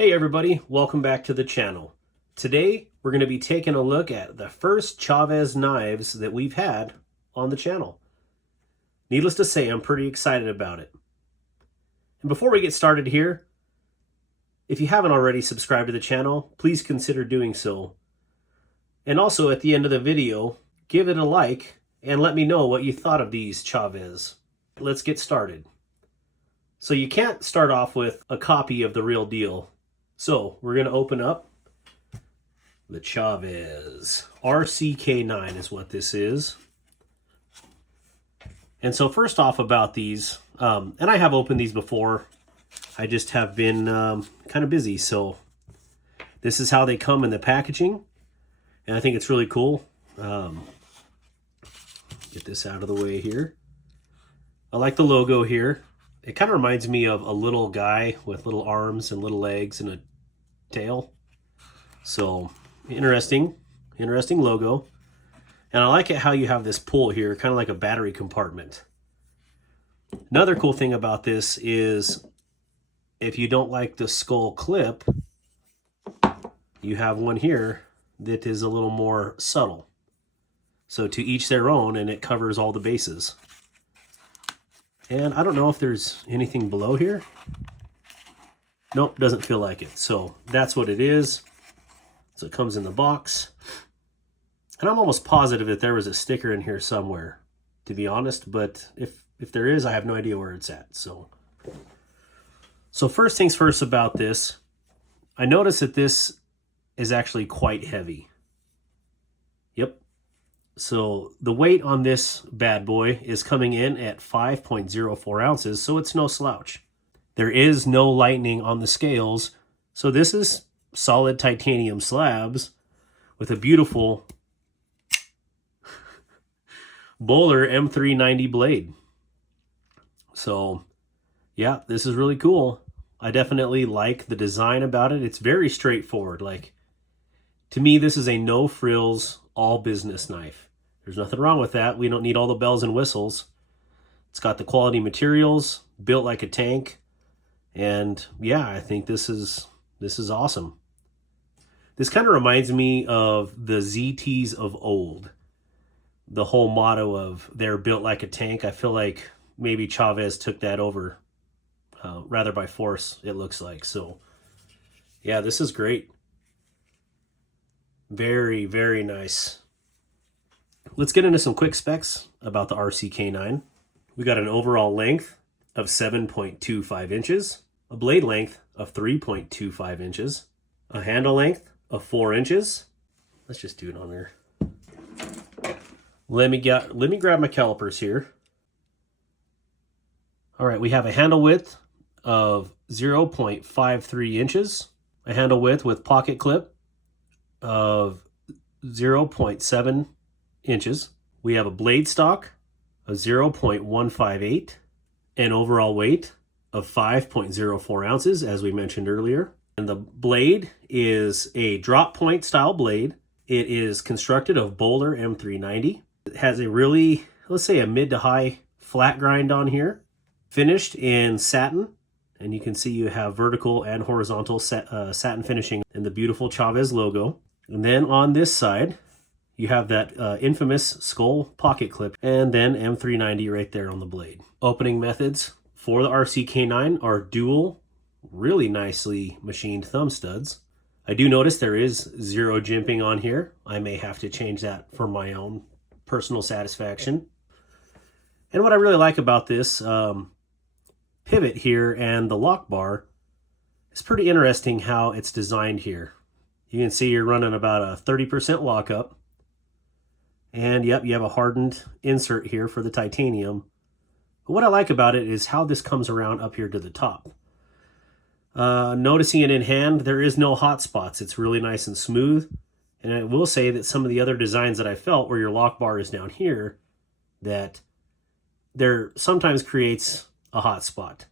Hey everybody, welcome back to the channel. Today we're going to be taking a look at the first Chavez knives that we've had on the channel. Needless to say, I'm pretty excited about it. And before we get started here, if you haven't already subscribed to the channel, please consider doing so. And also at the end of the video, give it a like and let me know what you thought of these Chavez. Let's get started. So you can't start off with a copy of the real deal. So we're going to open up the Chaves RCK9 is what this is. And so first off about these, and I have opened these before, I just have been kind of busy. So this is how they come in the packaging. And I think it's really cool. Get this out of the way here. I like the logo here. It kind of reminds me of a little guy with little arms and little legs and a tail. So interesting logo. And I like it how you have this pull here, kind of like a battery compartment. Another cool thing about this is if you don't like the skull clip, you have one here that is a little more subtle. So to each their own, and it covers all the bases. And I don't know if there's anything below here. Nope, doesn't feel like it. So that's what it is. So it comes in the box. And I'm almost positive that there was a sticker in here somewhere, to be honest. But if there is, I have no idea where it's at. So first things first about this, I noticed that this is actually quite heavy. Yep. So the weight on this bad boy is coming in at 5.04 ounces, so it's no slouch. There is no lightning on the scales, so this is solid titanium slabs with a beautiful Bowler M390 blade. So yeah, this is really cool. I definitely like the design about it. It's very straightforward. Like, to me, this is a no frills, all business knife. There's nothing wrong with that. We don't need all the bells and whistles. It's got the quality materials, built like a tank. And yeah, I think this is awesome. This kind of reminds me of the ZTs of old. The whole motto of they're built like a tank. I feel like maybe Chavez took that over rather by force, it looks like. So yeah, this is great. Very, very nice. Let's get into some quick specs about the RCK9. We got an overall length of 7.25 inches, a blade length of 3.25 inches, a handle length of 4 inches. Let's just do it on there. Let me grab my calipers here. All right, we have a handle width of 0.53 inches, a handle width with pocket clip of 0.7 inches. We have a blade stock of 0.158, an overall weight of 5.04 ounces, as we mentioned earlier. And the blade is a drop point style blade. It is constructed of Bowler M390. It has a really, let's say, a mid to high flat grind on here, finished in satin. And you can see you have vertical and horizontal satin finishing and the beautiful Chavez logo. And then on this side, you have that infamous skull pocket clip, and then M390 right there on the blade. Opening methods for the RCK9 are dual, really nicely machined thumb studs. I do notice there is zero jimping on here. I may have to change that for my own personal satisfaction. And what I really like about this pivot here and the lock bar is pretty interesting how it's designed here. You can see you're running about a 30% lockup. And yep, you have a hardened insert here for the titanium. But what I like about it is how this comes around up here to the top. Noticing it in hand, there is no hot spots. It's really nice and smooth. And I will say that some of the other designs that I felt where your lock bar is down here, that there sometimes creates a hot spot.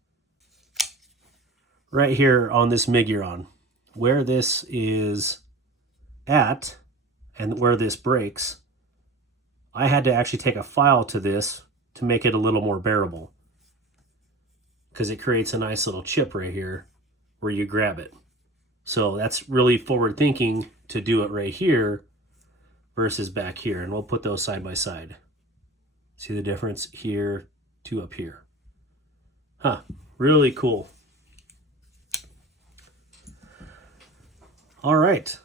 Right here on this Miguron, where this is at and where this breaks, I had to actually take a file to this to make it a little more bearable, because it creates a nice little chip right here where you grab it. So that's really forward thinking to do it right here versus back here. And we'll put those side by side. See the difference here to up here. Huh, really cool. All right.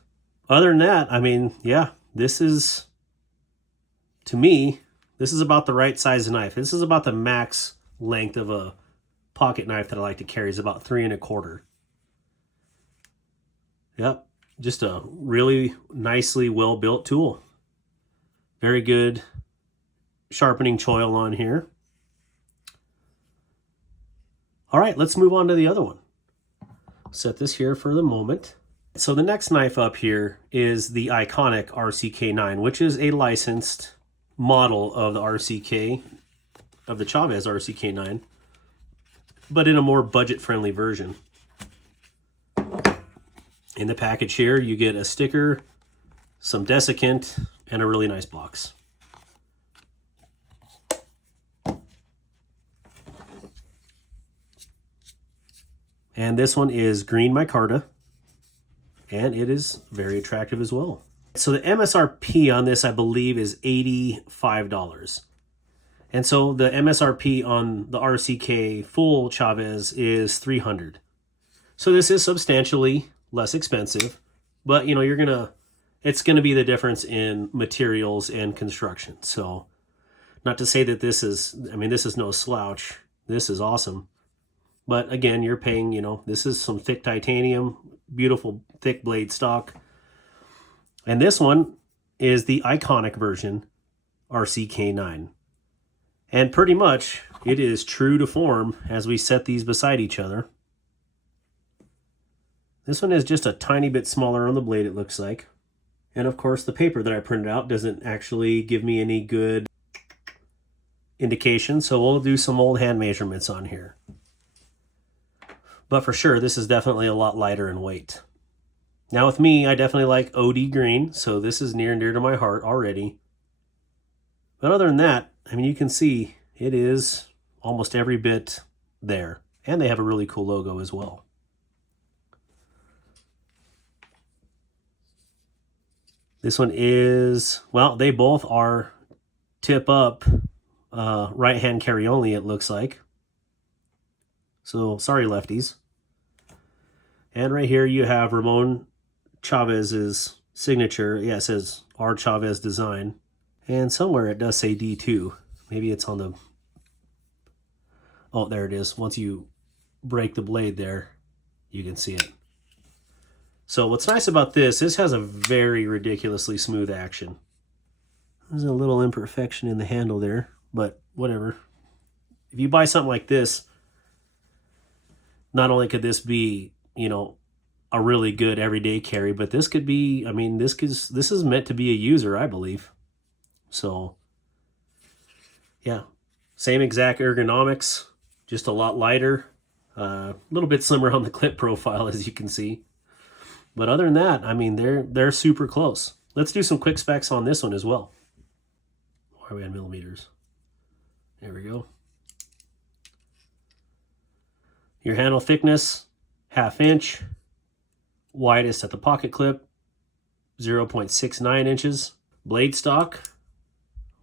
Other than that, I mean, yeah, this is, to me, this is about the right size knife. This is about the max length of a pocket knife that I like to carry, is about 3 1/4. Yep, just a really nicely well-built tool. Very good sharpening choil on here. All right, let's move on to the other one. Set this here for the moment. So the next knife up here is the Eikonic RCK9, which is a licensed model of the RCK, of the Chavez RCK9, but in a more budget-friendly version. In the package here, you get a sticker, some desiccant, and a really nice box. And this one is green micarta, and it is very attractive as well. So the MSRP on this, I believe, is $85. And so the MSRP on the RCK full Chavez is $300. So this is substantially less expensive, but you know, it's gonna be the difference in materials and construction. So not to say that this is, I mean, this is no slouch. This is awesome. But again, you're paying, you know, this is some thick titanium, beautiful thick blade stock. And this one is the Eikonic version, RCK9. And pretty much it is true to form as we set these beside each other. This one is just a tiny bit smaller on the blade, it looks like. And of course, the paper that I printed out doesn't actually give me any good indication, so we'll do some old hand measurements on here. But for sure, this is definitely a lot lighter in weight. Now with me, I definitely like OD green, so this is near and dear to my heart already. But other than that, I mean, you can see it is almost every bit there. And they have a really cool logo as well. This one is, well, they both are tip up, right hand carry only, it looks like. So sorry, lefties. And right here you have Ramon Chavez's signature. Yeah, it says R Chavez design. And somewhere it does say D2. Maybe it's on the, oh, there it is. Once you break the blade there, you can see it. So what's nice about this has a very ridiculously smooth action. There's a little imperfection in the handle there, but whatever. If you buy something like this, not only could this be, you know, a really good everyday carry, but this could be, I mean, this is meant to be a user, I believe. So, yeah, same exact ergonomics, just a lot lighter, a little bit slimmer on the clip profile, as you can see. But other than that, I mean, they're super close. Let's do some quick specs on this one as well. Why are we on millimeters? There we go. Your handle thickness, 1/2 inch. Widest at the pocket clip, 0.69 inches. Blade stock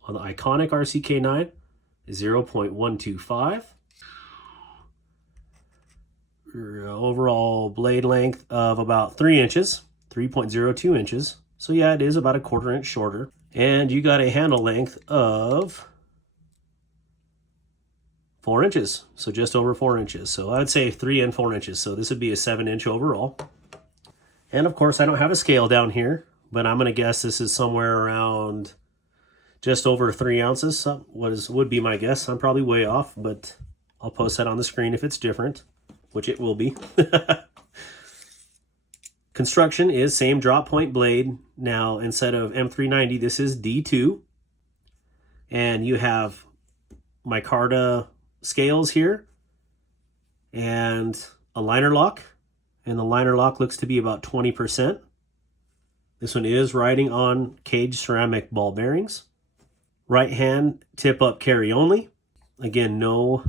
on the Eikonic RCK9 is 0.125. Overall blade length of about 3 inches, 3.02 inches. So yeah, it is about a 1/4 inch shorter. And you got a handle length of 4 inches, so just over 4 inches. So I'd say 3 and 4 inches. So this would be a 7-inch overall. And of course, I don't have a scale down here, but I'm gonna guess this is somewhere around just over 3 ounces. So would be my guess. I'm probably way off, but I'll post that on the screen if it's different, which it will be. Construction is same drop point blade. Now, instead of M390, this is D2. And you have micarta scales here and a liner lock. And the liner lock looks to be about 20%. This one is riding on cage ceramic ball bearings. Right hand tip up carry only. Again, no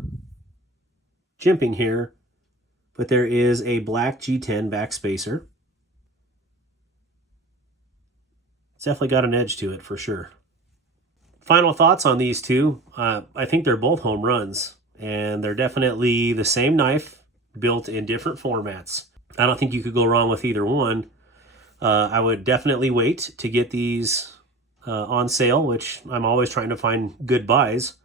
jimping here, but there is a black G10 back spacer. It's definitely got an edge to it for sure. Final thoughts on these two. I think they're both home runs, and they're definitely the same knife built in different formats. I don't think you could go wrong with either one. I would definitely wait to get these on sale, which I'm always trying to find good buys.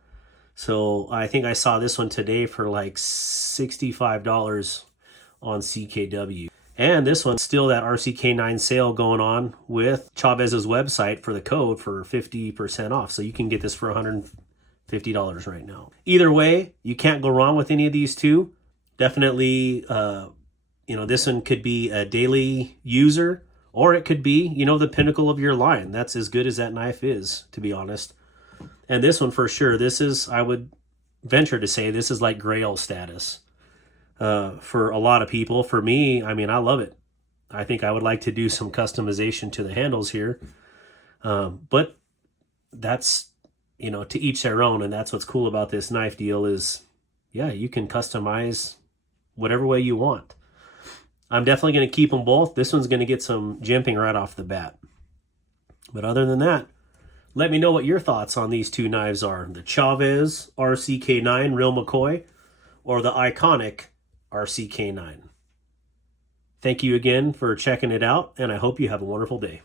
So I think I saw this one today for like $65 on CKW. And this one's still that RCK9 sale going on with Chavez's website for the code for 50% off. So you can get this for $150 right now. Either way, you can't go wrong with any of these two. Definitely, this one could be a daily user, or it could be, the pinnacle of your line. That's as good as that knife is, to be honest. And this one for sure, this is, I would venture to say, this is like Grail status. For a lot of people. For me, I mean, I love it. I think I would like to do some customization to the handles here. But that's, to each their own. And that's what's cool about this knife deal is, yeah, you can customize whatever way you want. I'm definitely going to keep them both. This one's going to get some jimping right off the bat. But other than that, let me know what your thoughts on these two knives are. The Chavez RCK9 Real McCoy or the Eikonic RCK9. Thank you again for checking it out, and I hope you have a wonderful day.